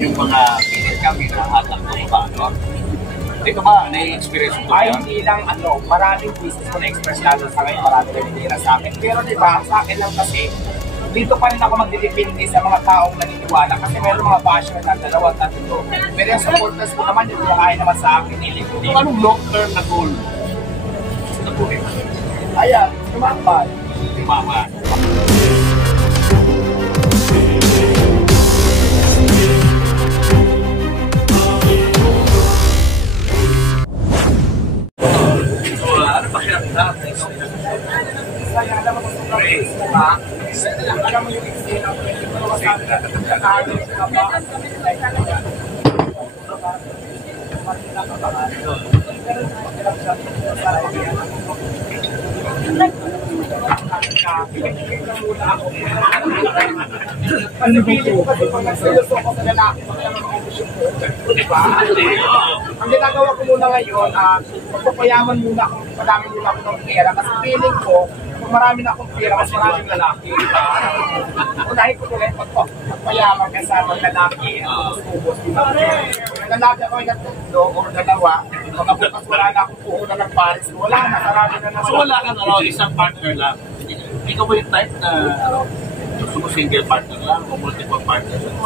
yung mga pilit kami na hatak ng ba, no? Ito ba, na-experience mo Ay, yan? hindi lang maraming business ko na-express lalo sa ngayon, maraming nanitira sa akin. Pero diba, sa akin lang kasi, dito pa rin ako magdidepende sa mga taong naniniwala kasi meron mga basher na 2 at 3. Pero yung supporters ko naman, yung kumakain naman sa akin, Kung anong long-term na goal sa buhay mo? ayan, tumapan. Yumaman. So, ano ba siya? Kaya alam mo kung diba? Alam mo yung explain ako, yung mga sabi na nakahalo sa kapaan kami nila talaga. Kasi feeling ko kasi pag nagsiluso ako sa lalaki, diba? Ang ginagawa ko muna ngayon, magpapayaman muna ako, madami muna ako ng pera. Kasi feeling ko, kung marami na akong pera, mas maraming lalaki. Unahin ko tuloy, magpapayaman ka sa mga lalaki, ubos, diba? Kung lalaki ako yung 3 o 2, magkabukas wala na akong puhunan ng pares. Wala na, marami na naman. So, wala kang isang partner lang. Ikaw ba yung type na gusto mo single partner lang o multiple partner lang?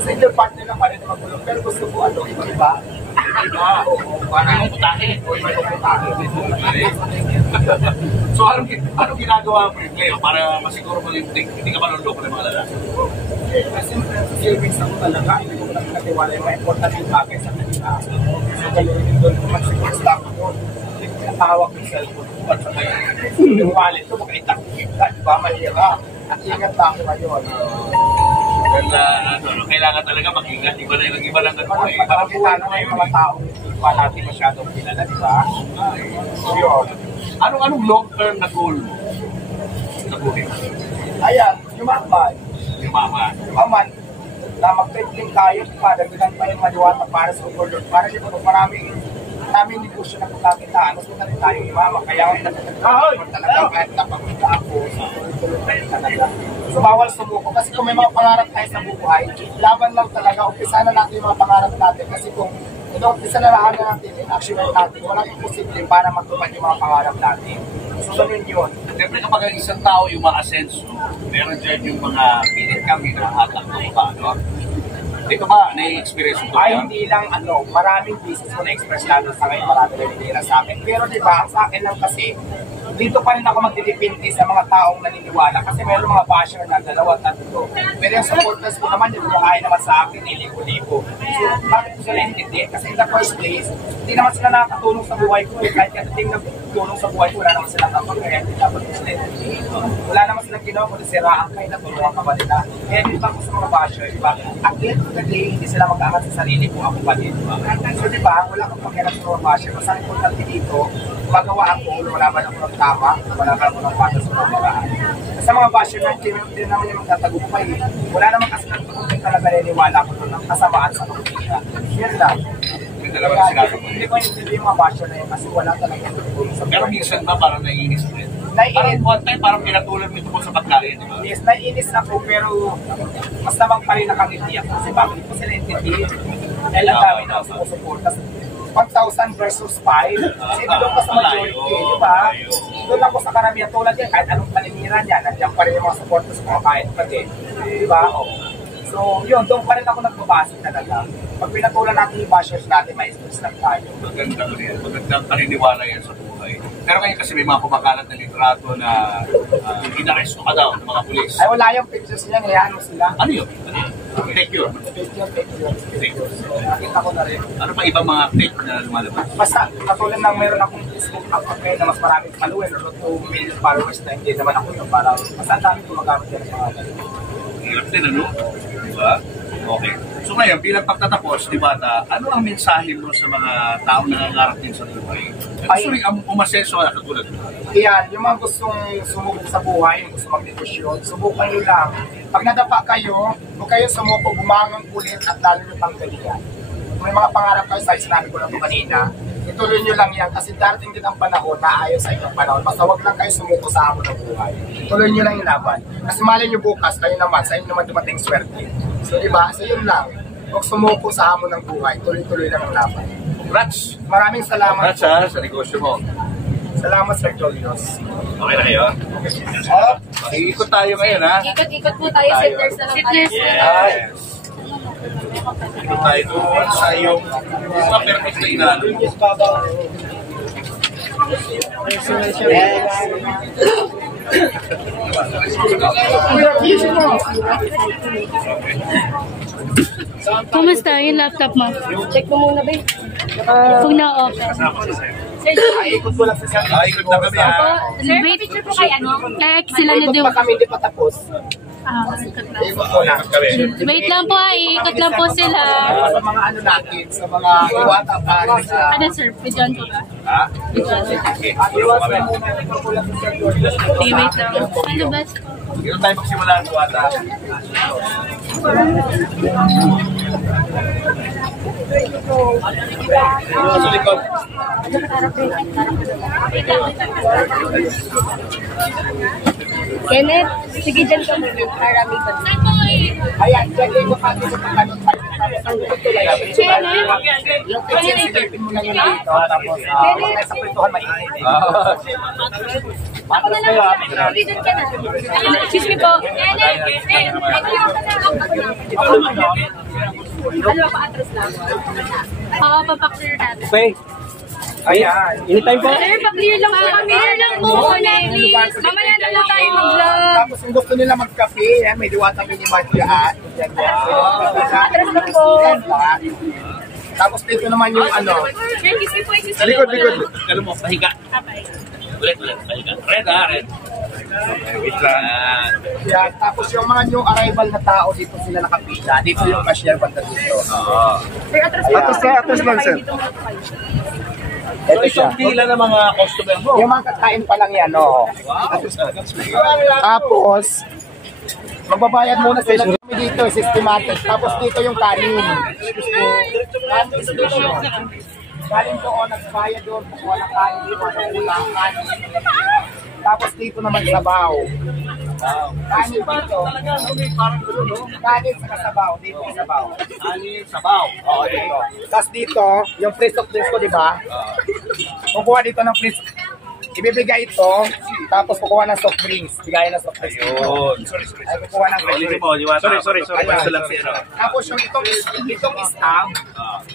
Single partner lang pa rin na magulong, pero gusto ko iba-iba. Parang yung putahe. So, anong ginagawa mo ngayon para masiguro mo hindi ka manuloko ng mga lalaki? Kasi savings ako talaga, hindi ko lang natiwala yung mga important yung bagay sa kanila. So, gano'n doon, mag-secure lang ako doon. Pinatawag yung cellphone ko at saka yung wallet ko, makaitak kita, di ba, mahirap. At ingat lang ako ngayon. Kailangan talaga mag-ingat. Iba lang ganun. Parang kilala na yung mga taong hindi pa natin masyadong kilala, di ba? So, yun. Anong long-term na goal sa buhay mo? Ayan, yumaman. Yumaman. Na mag-trending tayo, padagdagan pa yung maliwata para sa order. Para dito, maraming negosyo na pagkakitaan. Mas maganda tayo yumaman. Kaya ako yung talaga kahit napagpunta ako. So, bawal sumuko. Kasi kung may mga pangarap tayo sa buhay, laban lang talaga. Umpisa na natin yung mga pangarap natin. Kasi kung umpisa na lang natin, in-action natin, walang imposible para magtupad yung mga pangarap natin. So, ganun yun. Siyempre kapag ang isang tao yung ma-asenso, meron dyan yung mga pilit kami na hatak ng ba, no? Ito ba, na-experience mo Ay, yan? hindi lang maraming business ko na-express lalo sa ngayon, maraming nanitira sa akin. Pero diba, sa akin lang kasi, dito pa rin ako magdidepende sa mga taong naniniwala kasi meron mga basher na 2 at 3. Pero yung supporters ko naman, yung kumakain naman sa akin, libo-libo. So, bakit ko sila hindi? Kasi in the first place, hindi naman sila nakakatulong sa buhay ko. Kahit katating na tulong sa buhay ko, wala naman silang kapag kaya hindi dapat ko sila hindi. Wala naman silang ginawa kung nasiraan kayo, natulungan ka ba nila. Kaya di ba ko sa mga basher, diba? At the end of the day, hindi sila mag-aangat sa sarili kung ako pa din. So diba, wala kang pakialam sa mga basher. Mas ang importante dito, magawa ako, wala ba ako ng tama, wala ba ako ng bata sa mga bagaan. Sa mga basher na hindi naman yung magtatagumpay. Wala naman kasi nagtutunin talaga naniniwala ko ng kasamaan sa kapatid. Yan lang. Hindi ko yung mga basher na yun kasi wala talaga nagtutunin sa Pero minsan ba parang naiinis mo rin? Naiinis. Parang one time, parang pinatulan mo ito mo sa pagkain, di ba? Yes, naiinis ako pero mas namang pa rin nakangiti ako kasi bakit ko sila intindihin? Dahil ang dami na ako sumusuporta. 1,000 versus 5. Kasi doon ka sa majority, di ba? Doon ako sa karamihan tulad yan, kahit anong paninira niya, nandiyan pa rin yung mga supporters ko kahit pa din. Di ba? So, yun, doon pa rin ako nagbabase talaga. Pag pinatulan natin yung bashers natin, may stress lang tayo. Maganda ko rin. Magandang paniniwala yan sa buhay. Pero ngayon kasi may mga kumakalat na litrato na inaresto ka daw ng mga pulis. Ay, wala yung pictures niya, ano sila? Ano yun? Fake yun? Fake. Nakita ko na rin. Ano pa ibang mga fake na lumalabas? Basta, katulad ng meron akong Facebook account na mas maraming followers, or 2 million followers na hindi naman ako yun. Parang, mas ang dami gumagamit yan sa mga ganun. Hirap din, ano? Diba? Okay. So ngayon, bilang pagtatapos, di ba, ano ang mensahe mo sa mga taong nangangarap din sa buhay? Gusto rin umasenso na katulad mo? Yan, yung mga gustong sumubok sa buhay, yung gusto magnegosyo, subukan nyo lang. Pag nadapa kayo, huwag kayo sumuko, bumangon ulit at lalo nyo pang galingan. May mga pangarap kayo, sa sinabi ko lang ito kanina, ituloy nyo lang yan kasi darating din ang panahon na ayaw sa inyong panahon. Basta huwag lang kayo sumuko sa hamon ng buhay. Tuloy nyo lang yung laban. Kasi mali nyo bukas, kayo naman, sa inyo naman dumating swerte. So diba? So yun lang. Huwag sumuko sa hamon ng buhay. Tuloy-tuloy lang ang laban. Congrats! Maraming salamat. Congrats ha, sa negosyo mo. Salamat, Sir Julius. Okay na kayo? Iikot tayo ngayon ha. Ikot-ikot po tayo, sitters na lang tayo. Yes. Ikot tayo doon sa iyong perfect na inano. Kumusta yung laptop mo? Check mo muna ba? Kung na-open. Ikot ko lang sa Sir. Ikot lang kami ha. Sir, wait. Picture po kay ano? Kaya sila na Ikot pa kami, hindi pa tapos. ikot lang. Ikot ko lang. Wait lang po iikot lang po sila. Sa mga ano natin, sa mga iwata paano sa... Ano sir, pidyan po ba? Ha? Pidyan. Okay. Iwata muna, ikot ko lang sa Sir Julius. Okay, wait lang. Ano ba? Dito tayo magsimula ang duwata. Sa likod. Kenneth, sige dyan ka muna. Maraming ba? Ayan, lagay mo kami sa pagkakas. Yung kitchen, silipin mo lang yung dito. Tapos, sa pintuhan mainit. Ako na lang. Dyan ka na. Excuse me po. Ano pa atras lang? Oo, papakclear natin. Okay. Ayan. Anytime po. Sir, pa-clear lang po kami. Clear lang po muna, please. Mamaya na lang tayo mag-vlog. Tapos kung gusto nila magkape, yan, may diwatang mini-mart yan. Yan, yan. Atras lang po. Tapos dito naman yung ano. Sir, kiss me po. Sa likod, likod. Alam mo, pahiga. Ulit, pahiga. Red ha, red. Wait lang. Yan. Tapos yung mga new arrival na tao, dito sila nakapila. Dito yung cashier banda dito. Sir, atras Atras lang, sir. Ito yung pila ng mga customer mo. Yung mga kakain pa lang yan, no? Tapos, magbabayad muna sila kami dito, systematic. Tapos dito yung kanin. Kanin station. Galing doon, nagbayad doon, kukuha ng kanin dito, ulang kanin. Tapos dito naman sabaw. Kanin dito. Kanin sa kasabaw, dito yung sabaw. Kanin, sabaw. Oo, dito. Tapos dito, yung freeze of drinks ko, di ba? Kukuha dito ng freeze. Ibibigay ito, tapos kukuha ng soft drinks. Bigay ng soft drinks. Ayun. Ay, kukuha ng soft Ulitin drinks. mo, diwata. Sorry. Pwesto lang sila. Tapos yung itong stamp,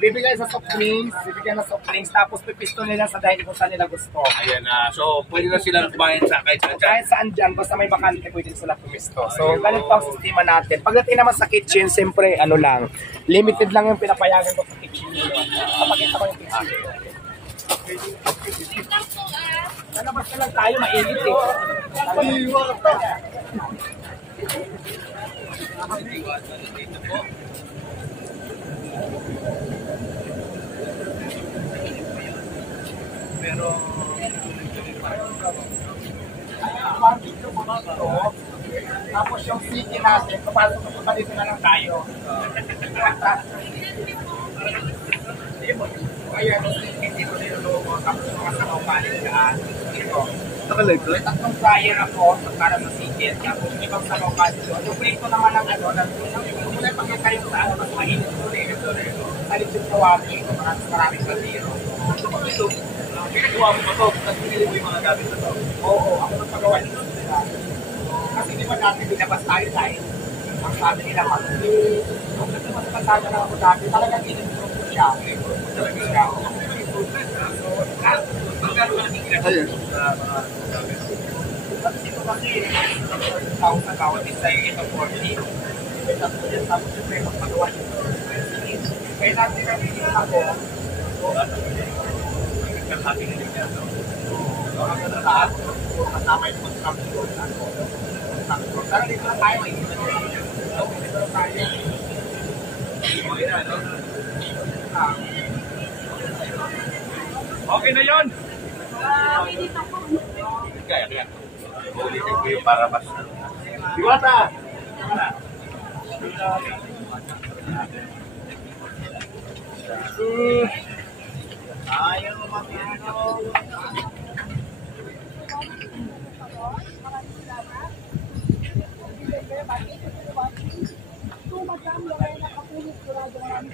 bibigay sa soft drinks, bibigyan ng soft drinks, tapos pipisto nila sa dahil kung saan nila gusto. Ayan na. So, pwede na silang kumain sa kahit saan dyan. Kahit saan dyan, basta may bakante, pwede sila pumisto. So, ganito ang sistema natin. Pagdating naman sa kitchen, siyempre, ano lang, limited lang yung pinapayagan ko sa kitchen. Kapagkita ko yung kitchen. Lalabas na lang tayo, mainit eh. Tapos yung city natin, papasok na pa dito na lang tayo. Ayan, hindi ko nilologo. Tapos mga sangaw-panin dyan. Dito. Nakalive May tatlong flyer ako para sa ticket. Tapos ibang sangaw-panin doon. Yung prito naman ng ano, kung muna pag kayo sa ano, mas mainit doon eh. Alit yung tawagi, maraming kaliro. Ito, ginagawa mo ba ito? Kasi pinili mo yung mga gamit na ito? Oo, ako nagpagawa nito sila. Kasi di ba natin binabas tayo dahil ang sabi nila kung mas pasada na ako dati, talagang in-improve ko siya. Talagang siya. Ang gano'n na ginagawa sa mga gamit. At dito kasi, taong sa bawat isa yung ito 40. Tapos yan, tapos yung may magpagawa nito. Kaya natin kami ako, sabi nila niya, ang lahat, kasama yung construction. Pero dito na tayo, dito na tayo. Okay na yun! Kaya. Ulitin ko yung para mas... Diwata! Ayaw mapino. Guys,